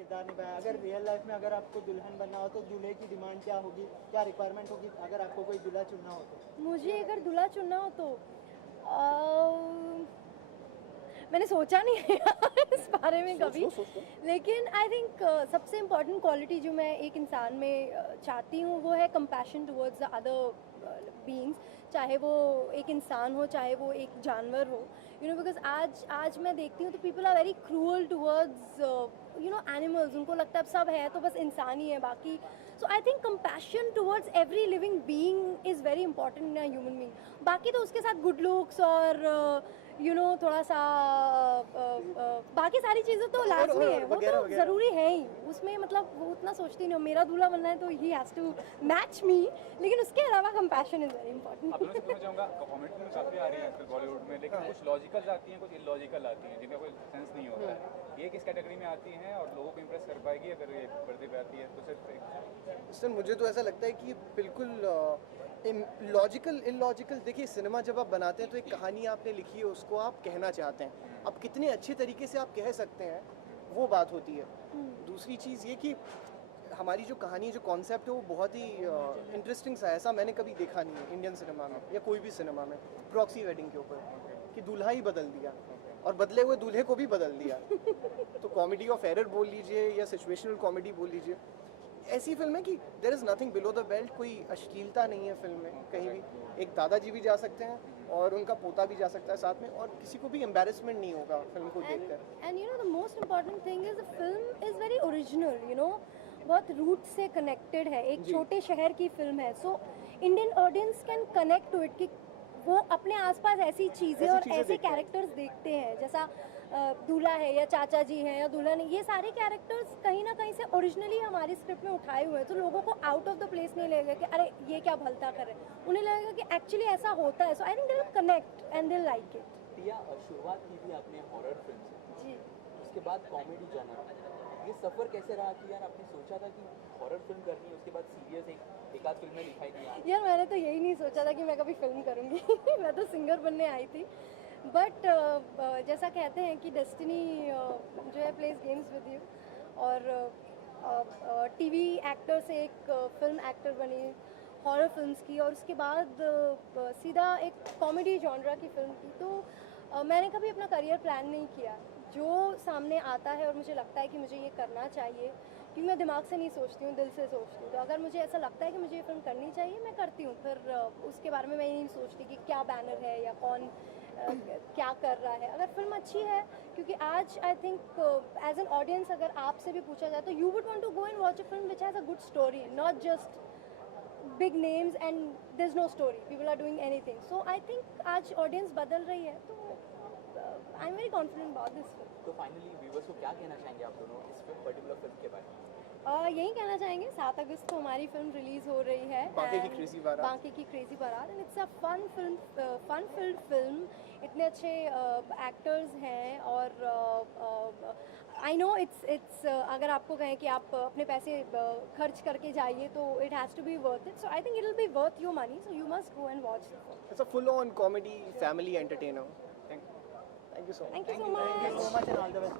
किरदार निभाया। अगर रियल लाइफ में अगर आपको दुल्हन बनना हो तो दूल्हे की डिमांड क्या होगी, क्या रिक्वायरमेंट होगी अगर आपको कोई दूल्हा चुनना हो तो? मुझे अगर दूल्हा चुनना हो तो मैंने सोचा नहीं है यार इस बारे में कभी। लेकिन आई थिंक सबसे इम्पॉर्टेंट क्वालिटी जो मैं एक इंसान में चाहती हूँ वो है compassion towards the other beings, चाहे वो एक इंसान हो चाहे वो एक जानवर हो, यू नो, बिकॉज आज मैं देखती हूँ तो people are very cruel towards you know animals. उनको लगता है अब सब है तो बस इंसान ही है बाकी। So I think compassion towards every living being is very important in a human being. बाकी तो उसके साथ गुड लुक्स और यू नो थोड़ा सा बाकी सारी चीज़ें तो लाजमी है, वो तो ज़रूरी है ही उसमें। मतलब वो उतना सोचती नहीं हूँ, मेरा दूल्हा बनना है तो ही हैज़ टू मैच मी, लेकिन उसके अलावा कंपैशन इज़ वेरी इंपॉर्टेंट। आप लोगों से पूछना चाहूँगा, कॉमेडी फिल्म काफ़ी आ रही है आजकल बॉलीवुड में, लेकिन कुछ लॉजिकल आती हैं कुछ इलॉजिकल आती हैं जिनका कोई सेंस नहीं होता है। ये किस कैटेगरी में आती हैं और लोगों को इम्प्रेस कर पाएगी अगर ये पर्दे पे आती है तो? सिर्फ सर मुझे तो ऐसा लगता है कि बिल्कुल लॉजिकल इलॉजिकल, देखिए सिनेमा जब आप बनाते हैं तो एक कहानी आपने लिखी है उसको आप कहना चाहते हैं, अब कितने अच्छे तरीके से आप कह सकते हैं वो बात होती है। दूसरी चीज़ ये कि हमारी जो कहानी जो कॉन्सेप्ट है वो बहुत ही इंटरेस्टिंग सा है, ऐसा मैंने कभी देखा नहीं है इंडियन सिनेमा में या कोई भी सिनेमा में प्रॉक्सी वेडिंग के ऊपर कि दूल्हा ही बदल दिया और बदले हुए दूल्हे को भी बदल दिया। तो कॉमेडी ऑफ एरर बोल लीजिए या सिचुएशनल कॉमेडी बोल लीजिए, ऐसी फिल्म है कि there is nothing below the belt, कोई अश्लीलता नहीं है फिल्म में कहीं भी। एक दादाजी भी जा सकते हैं और उनका पोता भी जा सकता है साथ में, और किसी को भी एम्बैरेसमेंट नहीं होगा फिल्म को देखकर। And you know the most important thing is the film is very original, you know, बहुत रूट से कनेक्टेड है, एक छोटे शहर की फिल्म है। So Indian audience can connect to it कि वो अपने आसपास ऐसी चीज़ें और ऐसे कैरेक्टर्स देखते हैं, जैसा दूल्हा है या चाचा जी हैं या दुल्हन है, ये सारे कैरेक्टर्स कहीं ना कहीं से ओरिजिनली हमारी स्क्रिप्ट में उठाए हुए हैं। तो लोगों को आउट ऑफ द प्लेस नहीं लगेगा कि अरे ये क्या भलता कर रहे हैं, उन्हें लगेगा कि एक्चुअली ऐसा होता है। So I think they will connect and they like it. Priya, शुरुआत की थी आपने हॉरर फिल्म से जी, उसके बाद कॉमेडी जॉनर, ये सफ़र कैसे रहा कि यार आपने सोचा था कि हॉरर फिल्म करनी है उसके बाद सीरियस एक आध फिल्में दिखाई दी? यार मैंने तो यही नहीं सोचा था कि मैं कभी फिल्म करूँगी मैं तो सिंगर बनने आई थी। बट जैसा कहते हैं कि डेस्टिनी जो है प्लेस गेम्स विद यू, और टीवी एक्टर से एक फिल्म एक्टर बनी हॉरर फिल्म्स की, और उसके बाद सीधा एक कॉमेडी जॉनरा की फिल्म की। तो मैंने कभी अपना करियर प्लान नहीं किया, जो सामने आता है और मुझे लगता है कि मुझे ये करना चाहिए, क्योंकि मैं दिमाग से नहीं सोचती हूँ, दिल से सोचती हूँ। तो अगर मुझे ऐसा लगता है कि मुझे ये फिल्म करनी चाहिए मैं करती हूँ, फिर उसके बारे में मैं ये नहीं सोचती कि क्या बैनर है या कौन क्या कर रहा है। अगर फिल्म अच्छी है, क्योंकि आज I think as an audience अगर आपसे भी पूछा जाए तो you would want to go and watch a film which has a good story, not just big names and there is no story, people are doing anything. So I think आज audience बदल रही है, तो I am very confident about this film. तो finally viewers को क्या कहना चाहेंगे आप दोनों इस पर्टिकुलर फिल्म के बारे में? यही कहना चाहेंगे 7 अगस्त को हमारी फिल्म रिलीज हो रही है, बाकी की क्रेजी बारात। बाकी की क्रेजी बारात, and it's a fun film, fun filled film. इतने अच्छे एक्टर्स हैं, और आई नो इट्स अगर आपको कहें कि आप अपने पैसे खर्च करके जाइए तो it has to be worth it. So I think it will be worth your money, so you must go and watch the film. It's a full on comedy family entertainer. Thank you so much. Thank you so much. So much and all the best.